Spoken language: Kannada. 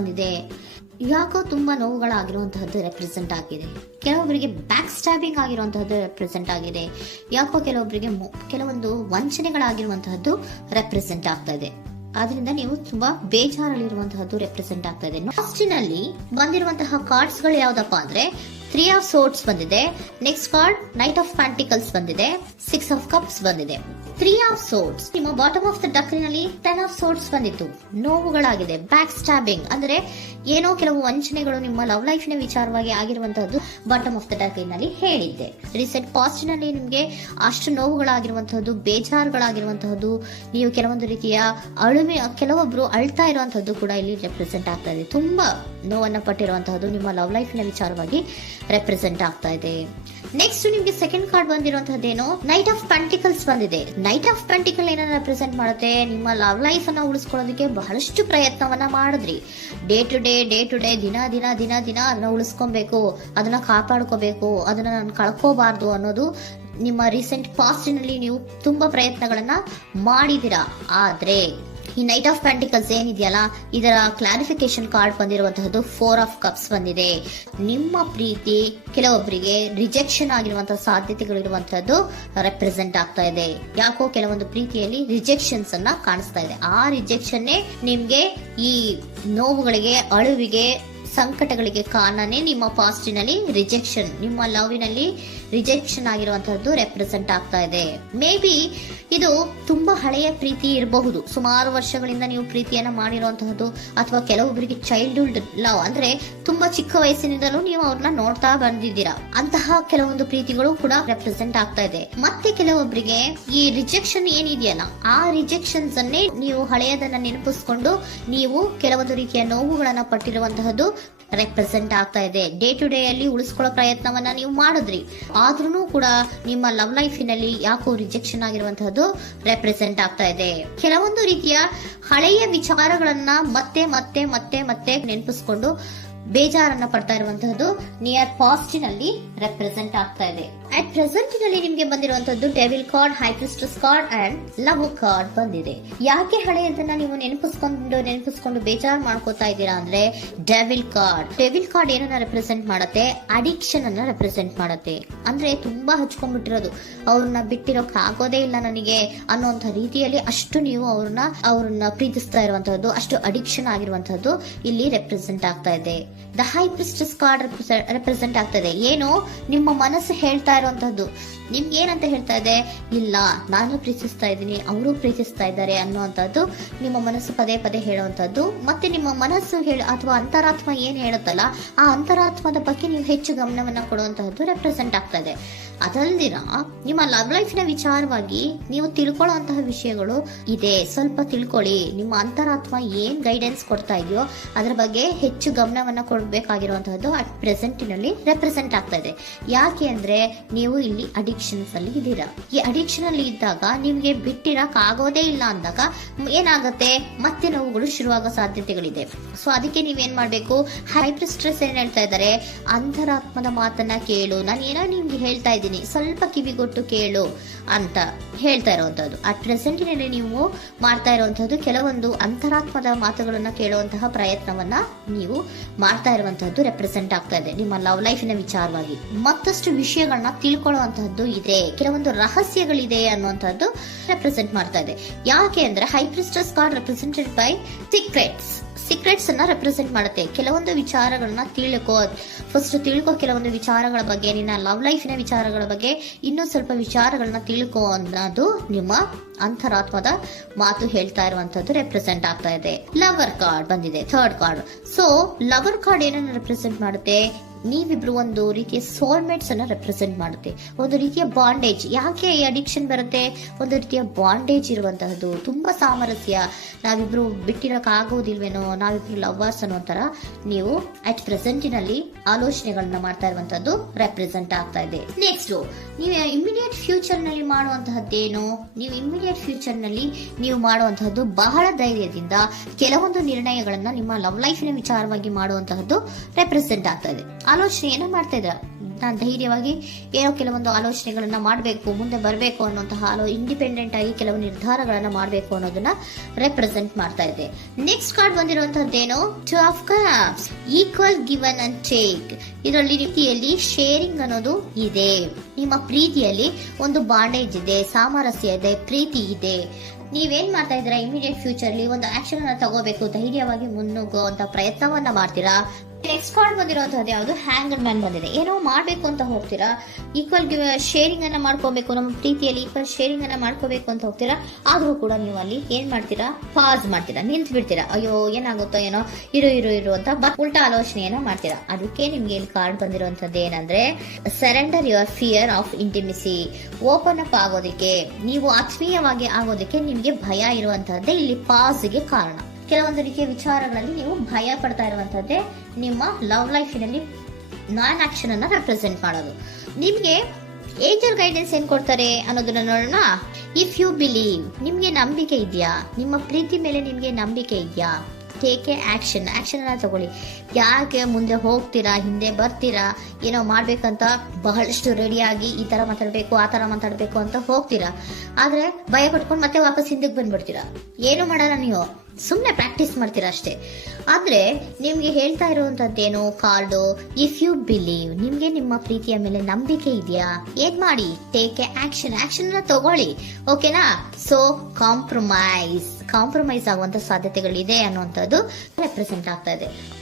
ಬಂದಿದೆ. ಯಾಕೋ ತುಂಬಾ ನೋವುಗಳಾಗಿರುವಂತಹದ್ದು ರೆಪ್ರೆಸೆಂಟ್ ಆಗಿದೆ. ಕೆಲವೊಬ್ಬರಿಗೆ ಬ್ಯಾಕ್ ಸ್ಟ್ಯಾಬಿಂಗ್ ಆಗಿರುವಂತಹದ್ದು ರೆಪ್ರೆಸೆಂಟ್ ಆಗಿದೆ. ಯಾಕೋ ಕೆಲವೊಬ್ಬರಿಗೆ ಕೆಲವೊಂದು ವಂಚನೆಗಳಾಗಿರುವಂತಹದ್ದು ರೆಪ್ರೆಸೆಂಟ್ ಆಗ್ತಾ ಇದೆ. ಆದ್ರಿಂದ ನೀವು ತುಂಬಾ ಬೇಜಾರಲ್ಲಿರುವಂತಹದ್ದು ರೆಪ್ರೆಸೆಂಟ್ ಆಗ್ತಾ ಇದೆ. ಲಾಸ್ಟಿನಲ್ಲಿ ಬಂದಿರುವಂತಹ ಕಾರ್ಡ್ಸ್ ಗಳು ಯಾವ್ದಪ್ಪ ಅಂದ್ರೆ 3 ಆಫ್ ಸೋರ್ಡ್ಸ್ ಬಂದಿದೆ. Next card night of pentacles ಬಂದಿದೆ. 6 ಆಫ್ ಕಪ್ಸ್ ಬಂದಿದೆ. 3 ಆಫ್ ಸೋರ್ಡ್ಸ್ ನಿಮ್ಮ ಬಾಟಮ್ ಆಫ್ ದ ಡಕ್ರಿನಲ್ಲಿ 10 ಆಫ್ ಸೋರ್ಡ್ಸ್ ಬಂದಿತ್ತು. ನೋವುಗಳಾಗಿದೆ, ಬ್ಯಾಕ್ ಸ್ಟ್ಯಾಬಿಂಗ್ ಅಂದ್ರೆ ಏನೋ ಕೆಲವು ವಂಚನೆಗಳು ನಿಮ್ಮ ಲವ್ ಲೈಫಿನ ವಿಚಾರವಾಗಿ ಆಗಿರುವಂತಹದ್ದು ಬಾಟಮ್ ಆಫ್ ದ ಡಕ್ರಿನಲ್ಲಿ ಹೇಳಿದ್ದೆ. ರೀಸೆಂಟ್ ಪಾಸ್ಟ್ ನಲ್ಲಿ ನಿಮ್ಗೆ ಅಷ್ಟು ನೋವುಗಳಾಗಿರುವಂತಹದ್ದು, ಬೇಜಾರುಗಳಾಗಿರುವಂತಹದ್ದು, ನೀವು ಕೆಲವೊಂದು ರೀತಿಯ ಕೆಲವೊಬ್ರು ಅಳ್ತಾ ಇರುವಂತಹದ್ದು ಕೂಡ ಇಲ್ಲಿ ರೆಪ್ರೆಸೆಂಟ್ ಆಗ್ತಾ ಇದೆ. ತುಂಬಾ ನೋವನ್ನ ಪಟ್ಟಿರುವಂತಹದ್ದು ನಿಮ್ಮ ಲವ್ ಲೈಫಿನ ವಿಚಾರವಾಗಿ ರೆಪ್ರೆಸೆಂಟ್ ಆಗ್ತಾ ಇದೆ. ನೆಕ್ಸ್ಟ್ ನಿಮ್ಗೆ ಸೆಕೆಂಡ್ ಕಾರ್ಡ್ ಬಂದಿರುವಂತಹದ್ದೇನು ನೈಟ್ ಆಫ್ ಪ್ಯಾಂಟಿಕಲ್ಸ್ ಬಂದಿದೆ. ನೈಟ್ ಆಫ್ ಪ್ಯಾಂಟಿಕಲ್ ಏನನ್ನ ರೆಪ್ರೆಸೆಂಟ್ ಮಾಡುತ್ತೆ, ನಿಮ್ಮ ಲವ್ ಲೈಫ್ ಅನ್ನ ಉಳಿಸ್ಕೊಳ್ಳೋದಕ್ಕೆ ಬಹಳಷ್ಟು ಪ್ರಯತ್ನವನ್ನ ಮಾಡಿದ್ರಿ. ಡೇ ಟು ಡೇ ದಿನ ಅದನ್ನ ಉಳಿಸ್ಕೊಬೇಕು, ಅದನ್ನ ಕಾಪಾಡ್ಕೋಬೇಕು, ಅದನ್ನ ನಾನು ಕಳ್ಕೋಬಾರ್ದು ಅನ್ನೋದು ನಿಮ್ಮ ರೀಸೆಂಟ್ ಪಾಸ್ಟ್ ನಲ್ಲಿ ನೀವು ತುಂಬಾ ಪ್ರಯತ್ನಗಳನ್ನ ಮಾಡಿದಿರಾ. ಆದ್ರೆ ಈ ನೈಟ್ ಆಫ್ ಪ್ಯಾಂಟಿಕಲ್ಸ್ ಏನಿದೆಯಲ್ಲ, ಇದರ ಕ್ಲಾರಿಫಿಕೇಶನ್ ಕಾರ್ಡ್ ಬಂದಿರುವಂತಹದ್ದು 4 ಆಫ್ ಕಪ್ಸ್ ಬಂದಿದೆ. ನಿಮ್ಮ ಪ್ರೀತಿ ಕೆಲವೊಬ್ಬರಿಗೆ ರಿಜೆಕ್ಷನ್ ಆಗಿರುವಂತಹ ಸಾಧ್ಯತೆಗಳಿರುವಂತಹದ್ದು ರೆಪ್ರೆಸೆಂಟ್ ಆಗ್ತಾ ಇದೆ. ಯಾಕೋ ಕೆಲವೊಂದು ಪ್ರೀತಿಯಲ್ಲಿ ರಿಜೆಕ್ಷನ್ಸ್ ಅನ್ನ ಕಾಣಿಸ್ತಾ ಇದೆ. ಆ ರಿಜೆಕ್ಷನ್ನೇ ನಿಮ್ಗೆ ಈ ನೋವುಗಳಿಗೆ, ಅಳುವಿಗೆ, ಸಂಕಟಗಳಿಗೆ ಕಾರಣನೇ ನಿಮ್ಮ ಪಾಸ್ಟಿನಲ್ಲಿ ರಿಜೆಕ್ಷನ್, ನಿಮ್ಮ ಲವ್ನಲ್ಲಿ ರಿಜೆಕ್ಷನ್ ಆಗಿರುವಂತಹದ್ದು ರೆಪ್ರೆಸೆಂಟ್ ಆಗ್ತಾ ಇದೆ. ಮೇ ಬಿ ಇದು ತುಂಬಾ ಹಳೆಯ ಪ್ರೀತಿ ಇರಬಹುದು. ಸುಮಾರು ವರ್ಷಗಳಿಂದ ನೀವು ಪ್ರೀತಿಯನ್ನ ಮಾಡಿರುವಂತಹದ್ದು, ಅಥವಾ ಕೆಲವೊಬ್ಬರಿಗೆ ಚೈಲ್ಡ್ಹುಡ್ ಲವ್ ಅಂದ್ರೆ ತುಂಬಾ ಚಿಕ್ಕ ವಯಸ್ಸಿನಿಂದಲೂ ನೀವು ಅವ್ರನ್ನ ನೋಡ್ತಾ ಬಂದಿದ್ದೀರಾ. ಅಂತಹ ಕೆಲವೊಂದು ಪ್ರೀತಿಗಳು ಕೂಡ ರೆಪ್ರೆಸೆಂಟ್ ಆಗ್ತಾ ಇದೆ. ಮತ್ತೆ ಕೆಲವೊಬ್ಬರಿಗೆ ಈ ರಿಜೆಕ್ಷನ್ ಏನಿದೆಯಲ್ಲ, ಆ ರಿಜೆಕ್ಷನ್ಸ್ ಅನ್ನೇ ನೀವು ಹಳೆಯದನ್ನ ನೆನಪಿಸ್ಕೊಂಡು ನೀವು ಕೆಲವೊಂದು ರೀತಿಯ ನೋವುಗಳನ್ನ ಪಟ್ಟಿರುವಂತಹದ್ದು ರೆಪ್ರೆಸೆಂಟ್ ಆಗ್ತಾ ಇದೆ. ಡೇ ಟು ಡೇ ಅಲ್ಲಿ ಉಳಿಸ್ಕೊಳ್ಳೋ ಪ್ರಯತ್ನವನ್ನ ನೀವು ಮಾಡಿದ್ರಿ, ಆದ್ರೂ ಕೂಡ ನಿಮ್ಮ ಲವ್ ಲೈಫಿನಲ್ಲಿ ಯಾಕೋ ರಿಜೆಕ್ಷನ್ ಆಗಿರುವಂತಹದ್ದು ರೆಪ್ರೆಸೆಂಟ್ ಆಗ್ತಾ ಇದೆ. ಕೆಲವೊಂದು ರೀತಿಯ ಹಳೆಯ ವಿಚಾರಗಳನ್ನ ಮತ್ತೆ ಮತ್ತೆ ಮತ್ತೆ ಮತ್ತೆ ನೆನಪಿಸ್ಕೊಂಡು ಬೇಜಾರನ್ನ ಪಡ್ತಾ ಇರುವಂತಹದ್ದು ನಿಯರ್ ಪಾಸ್ಟಿನಲ್ಲಿ ರೆಪ್ರೆಸೆಂಟ್ ಆಗ್ತಾ ಇದೆ. ಅಟ್ ಪ್ರೆಸೆಂಟ್ ನಲ್ಲಿ ನಿಮ್ಗೆ ಬಂದಿರುವಂತದ್ದು devil card, high priestess card and love card ಬಂದಿದೆ. ಯಾಕೆ ಹಳೆಯದನ್ನ ನೀವು ನೆನಪಿಸ್ಕೊಂಡು ಬೇಜಾರು ಮಾಡ್ಕೋತಾ ಇದ್ದೀರಾ ಅಂದ್ರೆ ಡೆವಿಲ್ ಕಾರ್ಡ್ ಏನನ್ನ ರೆಪ್ರೆಸೆಂಟ್ ಮಾಡುತ್ತೆ, ಅಡಿಕ್ಷನ್ ಅನ್ನ ರೆಪ್ರೆಸೆಂಟ್ ಮಾಡುತ್ತೆ. ಅಂದ್ರೆ ತುಂಬಾ ಹಚ್ಕೊಂಡ್ಬಿಟ್ಟಿರೋದು, ಅವ್ರನ್ನ ಬಿಟ್ಟಿರೋಕ್ ಆಗೋದೇ ಇಲ್ಲ ನನಗೆ ಅನ್ನುವಂತ ರೀತಿಯಲ್ಲಿ ಅಷ್ಟು ನೀವು ಅವ್ರನ್ನ ಪ್ರೀತಿಸ್ತಾ ಇರುವಂತಹದ್ದು, ಅಷ್ಟು ಅಡಿಕ್ಷನ್ ಆಗಿರುವಂತಹದ್ದು ಇಲ್ಲಿ ರೆಪ್ರೆಸೆಂಟ್ ಆಗ್ತಾ ಇದೆ. The high priestess card represent ಆಗ್ತದೆ. ಏನು ನಿಮ್ಮ ಮನಸ್ಸು ಹೇಳ್ತಾ ಇರುವಂತಹದ್ದು, ನಿಮ್ಗೆ ಏನಂತ ಹೇಳ್ತಾ ಇದೆ, ಇಲ್ಲ ನಾನು ಪ್ರೀತಿಸ್ತಾ ಇದ್ದೀನಿ, ಅವರು ಪ್ರೀತಿಸ್ತಾ ಇದ್ದಾರೆ ಅನ್ನುವಂಥದ್ದು ನಿಮ್ಮ ಮನಸ್ಸು ಪದೇ ಪದೇ ಹೇಳುವಂತದ್ದು. ಮತ್ತೆ ನಿಮ್ಮ ಮನಸ್ಸು ಅಥವಾ ಅಂತರಾತ್ಮ ಏನ್ ಹೇಳುತ್ತಲ್ಲ, ಆ ಅಂತರಾತ್ಮದ ಬಗ್ಗೆ ನೀವು ಹೆಚ್ಚು ಗಮನವನ್ನ ಕೊಡುವಂತಹದ್ದು ರೆಪ್ರೆಸೆಂಟ್ ಆಗ್ತಾ ಇದೆ. ಅದಲ್ದಿರ ನಿಮ್ಮ ಲವ್ ಲೈಫಿನ ವಿಚಾರವಾಗಿ ನೀವು ತಿಳ್ಕೊಳ್ಳುವಂತಹ ವಿಷಯಗಳು ಇದೆ. ಸ್ವಲ್ಪ ತಿಳ್ಕೊಳ್ಳಿ. ನಿಮ್ಮ ಅಂತರಾತ್ಮ ಏನ್ ಗೈಡೆನ್ಸ್ ಕೊಡ್ತಾ ಇದೆಯೋ ಅದರ ಬಗ್ಗೆ ಹೆಚ್ಚು ಗಮನವನ್ನ ಕೊಡಬೇಕಾಗಿರುವಂತಹದ್ದು ಅಟ್ ಪ್ರೆಸೆಂಟಿನಲ್ಲಿ ರೆಪ್ರೆಸೆಂಟ್ ಆಗ್ತಾ ಇದೆ. ಯಾಕೆ ಅಂದ್ರೆ ನೀವು ಇಲ್ಲಿ ಅಡಿಕ್ಷನ್ಸ್ ಅಲ್ಲಿ ಇದ್ದೀರಾ. ಈ ಅಡಿಕ್ಷನ್ ಅಲ್ಲಿ ಇದ್ದಾಗ ನಿಮ್ಗೆ ಬಿಟ್ಟಿರಕ್ ಆಗೋದೇ ಇಲ್ಲ ಅಂದಾಗ ಏನಾಗುತ್ತೆ, ಮತ್ತೆ ನೋವುಗಳು ಶುರುವಾಗೋ ಸಾಧ್ಯತೆಗಳಿದೆ. ಸೊ ಅದಕ್ಕೆ ನೀವೇನ್ ಮಾಡ್ಬೇಕು, ಹೈಪ್ರಿಸ್ಟ್ರೆಸ್ ಏನ್ ಹೇಳ್ತಾ ಇದ್ದಾರೆ, ಅಂತರಾತ್ಮದ ಮಾತನ್ನ ಕೇಳು, ನಾನು ಏನೋ ನಿಮ್ಗೆ ಹೇಳ್ತಾ ಇದ್ದೀನಿ, ಸ್ವಲ್ಪ ಕಿವಿಗೊಟ್ಟು ಕೇಳು ಅಂತ ಹೇಳ್ತಾ ಇರುವಂತದ್ದು. ಅಟ್ ಪ್ರೆಸೆಂಟಿನಲ್ಲಿ ನೀವು ಮಾಡ್ತಾ ಇರುವಂತದ್ದು ಕೆಲವೊಂದು ಅಂತರಾತ್ಮದ ಮಾತುಗಳನ್ನ ಕೇಳುವಂತಹ ಪ್ರಯತ್ನವನ್ನ ನೀವು ಮಾಡ್ತಾ ಇರುವಂತಹದ್ದು ರೆಪ್ರೆಸೆಂಟ್ ಆಗ್ತಾ ಇದೆ. ನಿಮ್ಮ ಲವ್ ಲೈಫಿನ ವಿಚಾರವಾಗಿ ಮತ್ತಷ್ಟು ವಿಷಯಗಳನ್ನ ತಿಳ್ಕೊಳ್ಳುವಂತಹದ್ದು ಇದೆ, ಕೆಲವೊಂದು ರಹಸ್ಯಗಳಿದೆ ಅನ್ನುವಂಥದ್ದು ರೆಪ್ರೆಸೆಂಟ್ ಮಾಡ್ತಾ ಇದೆ. ಯಾಕೆ ಅಂದ್ರೆ high priestess card represented by secrets ಅನ್ನ ರೆಪ್ರೆಸೆಂಟ್ ಮಾಡುತ್ತೆ. ಕೆಲವೊಂದು ವಿಚಾರಗಳನ್ನ ತಿಳ್ಕೊ ಕೆಲವೊಂದು ವಿಚಾರಗಳ ಬಗ್ಗೆ, ನಿನ್ನ ಲವ್ ಲೈಫಿನ ವಿಚಾರಗಳ ಬಗ್ಗೆ ಇನ್ನೂ ಸ್ವಲ್ಪ ವಿಚಾರಗಳನ್ನ ತಿಳ್ಕೊ ಅನ್ನೋದು ನಿಮ್ಮ ಅಂತರಾತ್ಮದ ಮಾತು ಹೇಳ್ತಾ ಇರುವಂತದ್ದು ರೆಪ್ರೆಸೆಂಟ್ ಆಗ್ತಾ ಇದೆ. ಲವರ್ ಕಾರ್ಡ್ ಬಂದಿದೆ, third card. So lover card ಏನನ್ನ ರೆಪ್ರೆಸೆಂಟ್ ಮಾಡುತ್ತೆ, ನೀವಿಬ್ರು ಒಂದು ರೀತಿಯ ಸೋಲ್ಮೇಟ್ಸ್ ಅನ್ನ ರೆಪ್ರೆಸೆಂಟ್ ಮಾಡುತ್ತೆ. ಒಂದು ರೀತಿಯ ಬಾಂಡೇಜ್. ಯಾಕೆ ಈ ಅಡಿಕ್ಷನ್ ಬರುತ್ತೆ, ಒಂದು ರೀತಿಯ ಬಾಂಡೇಜ್ ಇರುವಂತಹದ್ದು, ತುಂಬಾ ಸಾಮರಸ್ಯ, ನಾವಿಬ್ರು ಬಿಟ್ಟಿರಕ್ ಆಗೋದಿಲ್ವೇನೋ, ನಾವಿಬ್ರು ಲವರ್ಸ್ ಅನ್ನೋ ತರ ನೀವು ಅಟ್ ಪ್ರೆಸೆಂಟಿನಲ್ಲಿ ಆಲೋಚನೆಗಳನ್ನ ಮಾಡ್ತಾ ಇರುವಂತದ್ದು ರೆಪ್ರೆಸೆಂಟ್ ಆಗ್ತಾ ಇದೆ. ನೆಕ್ಸ್ಟ್ ನೀವು ಇಮಿಡಿಯೇಟ್ ಫ್ಯೂಚರ್ ನಲ್ಲಿ ಮಾಡುವಂತಹದ್ದೇನು, ನೀವು ಮಾಡುವಂತಹದ್ದು ಬಹಳ ಧೈರ್ಯದಿಂದ ಕೆಲವೊಂದು ನಿರ್ಣಯಗಳನ್ನ ನಿಮ್ಮ ಲವ್ ಲೈಫಿನ ವಿಚಾರವಾಗಿ ಮಾಡುವಂತಹದ್ದು ರೆಪ್ರೆಸೆಂಟ್ ಆಗ್ತಾ ಇದೆ. ಆಲೋಚನೆ ಏನ ಮಾಡ್ತಾ ಇದ್ರ, ನಾನು ಧೈರ್ಯವಾಗಿ ಏನೋ ಕೆಲವೊಂದು ಆಲೋಚನೆಗಳನ್ನ ಮಾಡಬೇಕು, ಮುಂದೆ ಬರಬೇಕು ಅನ್ನುವಂತಹ ಇಂಡಿಪೆಂಡೆಂಟ್ ಆಗಿ ಕೆಲವು ನಿರ್ಧಾರಗಳನ್ನ ಮಾಡಬೇಕು ಅನ್ನೋದನ್ನ ರೆಪ್ರೆಸೆಂಟ್ ಮಾಡ್ತಾ ಇದೆ. ನೆಕ್ಸ್ಟ್ ಕಾರ್ಡ್ ಬಂದಿರುವಂತದ್ದೇನು, two of cups, equal given and take. ಇದರಲ್ಲಿ ರೀತಿಯಲ್ಲಿ ಶೇರಿಂಗ್ ಅನ್ನೋದು ಇದೆ. ನಿಮ್ಮ ಪ್ರೀತಿಯಲ್ಲಿ ಒಂದು ಬಾಂಡೇಜ್ ಇದೆ, ಸಾಮರಸ್ಯ ಇದೆ, ಪ್ರೀತಿ ಇದೆ. ನೀವೇನ್ ಮಾಡ್ತಾ ಇದ್ದೀರಾ, ಇಮಿಡಿಯೇಟ್ ಫ್ಯೂಚರ್ ಅಲ್ಲಿ ಒಂದು ಆಕ್ಷನ್ ಅನ್ನ ತಗೋಬೇಕು, ಧೈರ್ಯವಾಗಿ ಮುನ್ನುಗ್ಗುವಂತ ಪ್ರಯತ್ನವನ್ನ ಮಾಡ್ತೀರಾ. ನೆಕ್ಸ್ಟ್ ಕಾರ್ಡ್ ಬಂದಿರುವಂತದ್ದು ಯಾವುದು, ಹ್ಯಾಂಗರ್ ಮ್ಯಾನ್ ಬಂದಿದೆ. ಏನೋ ಮಾಡ್ಬೇಕು ಅಂತ ಹೋಗ್ತೀರಾ, ಈಕ್ವಲ್ ಶೇರಿಂಗ್ ಅನ್ನ ಮಾಡ್ಕೋಬೇಕು, ನಮ್ಮ ಪ್ರೀತಿಯಲ್ಲಿ ಈಕ್ವಲ್ ಶೇರಿಂಗ್ ಅನ್ನ ಮಾಡ್ಕೋಬೇಕು ಅಂತ ಹೋಗ್ತೀರಾ. ಆದ್ರೂ ಕೂಡ ನೀವು ಅಲ್ಲಿ ಏನ್ ಮಾಡ್ತೀರಾ, ಪಾಸ್ ಮಾಡ್ತೀರಾ, ನಿಂತು ಬಿಡ್ತೀರಾ. ಅಯ್ಯೋ ಏನಾಗುತ್ತೋ ಏನೋ, ಇರು ಅಂತ ಉಲ್ಟಾ ಆಲೋಚನೆಯನ್ನ ಮಾಡ್ತೀರಾ. ಅದಕ್ಕೆ ನಿಮ್ಗೆ ಇಲ್ಲಿ ಕಾರ್ಡ್ ಬಂದಿರುವಂತದ್ದು ಏನಂದ್ರೆ, surrender your fear of intimacy. Open up ಆಗೋದಕ್ಕೆ, ನೀವು ಆತ್ಮೀಯವಾಗಿ ಆಗೋದಕ್ಕೆ ನಿಮ್ಗೆ ಭಯ ಇರುವಂತಹದ್ದೇ ಇಲ್ಲಿ ಪಾಸ್ಗೆ ಕಾರಣ. ಕೆಲವೊಂದು ರೀತಿಯ ವಿಚಾರಗಳಲ್ಲಿ ನೀವು ಭಯ ಪಡ್ತಾ ಇರುವಂತದ್ದೇ ನಿಮ್ಮ ಲವ್ ಲೈಫಿನಲ್ಲಿ ನಾನ್ ಆಕ್ಷನ್ ಅನ್ನ ರೆಪ್ರೆಸೆಂಟ್ ಮಾಡೋದು. ನಿಮ್ಗೆ ಏಂಜಲ್ ಗೈಡೆನ್ಸ್ ಏನ್ ಕೊಡ್ತಾರೆ ಅನ್ನೋದನ್ನ ನೋಡೋಣ. ಇಫ್ ಯು ಬಿಲೀವ್, ನಿಮ್ಗೆ ನಂಬಿಕೆ ಇದೆಯಾ, ನಿಮ್ಮ ಪ್ರೀತಿ ಮೇಲೆ ನಿಮ್ಗೆ ನಂಬಿಕೆ ಇದೆಯಾ, ಟೇಕ್ ಎ ಆಕ್ಷನ್ ಅನ್ನ ತಗೊಳ್ಳಿ. ಯಾಕೆ ಮುಂದೆ ಹೋಗ್ತೀರಾ, ಹಿಂದೆ ಬರ್ತೀರಾ, ಏನೋ ಮಾಡ್ಬೇಕಂತ ಬಹಳಷ್ಟು ರೆಡಿಯಾಗಿ ಈ ತರ ಮಾತಾಡ್ಬೇಕು ಆ ತರ ಮಾತಾಡ್ಬೇಕು ಅಂತ ಹೋಗ್ತೀರಾ. ಆದ್ರೆ ಭಯ ಪಟ್ಕೊಂಡು ಮತ್ತೆ ವಾಪಸ್ ಹಿಂದಕ್ಕೆ ಬಂದ್ಬಿಡ್ತೀರಾ. ಏನು ಮಾಡಲ್ಲ, ನೀವು ಸುಮ್ನೆ ಪ್ರಾಕ್ಟೀಸ್ ಮಾಡ್ತೀರಾ ಅಷ್ಟೇ. ಆದ್ರೆ ನಿಮ್ಗೆ ಹೇಳ್ತಾ ಇರುವಂತದ್ದೇನು ಕಾರ್ಡು, ಇಫ್ ಯು ಬಿಲೀವ್, ನಿಮ್ಗೆ ನಿಮ್ಮ ಪ್ರೀತಿಯ ಮೇಲೆ ನಂಬಿಕೆ ಇದೆಯಾ, ಏನ್ ಮಾಡಿ, ಟೇಕ್ ಎ ಆಕ್ಷನ್ ಅನ್ನ ತಗೊಳ್ಳಿ. ಓಕೆನಾ? ಸೊ ಕಾಂಪ್ರಮೈಸ್ ಆಗುವಂತ ಸಾಧ್ಯತೆಗಳಿದೆ ಅನ್ನುವಂಥದ್ದು ರೆಪ್ರೆಸೆಂಟ್ ಆಗ್ತಾ ಇದೆ.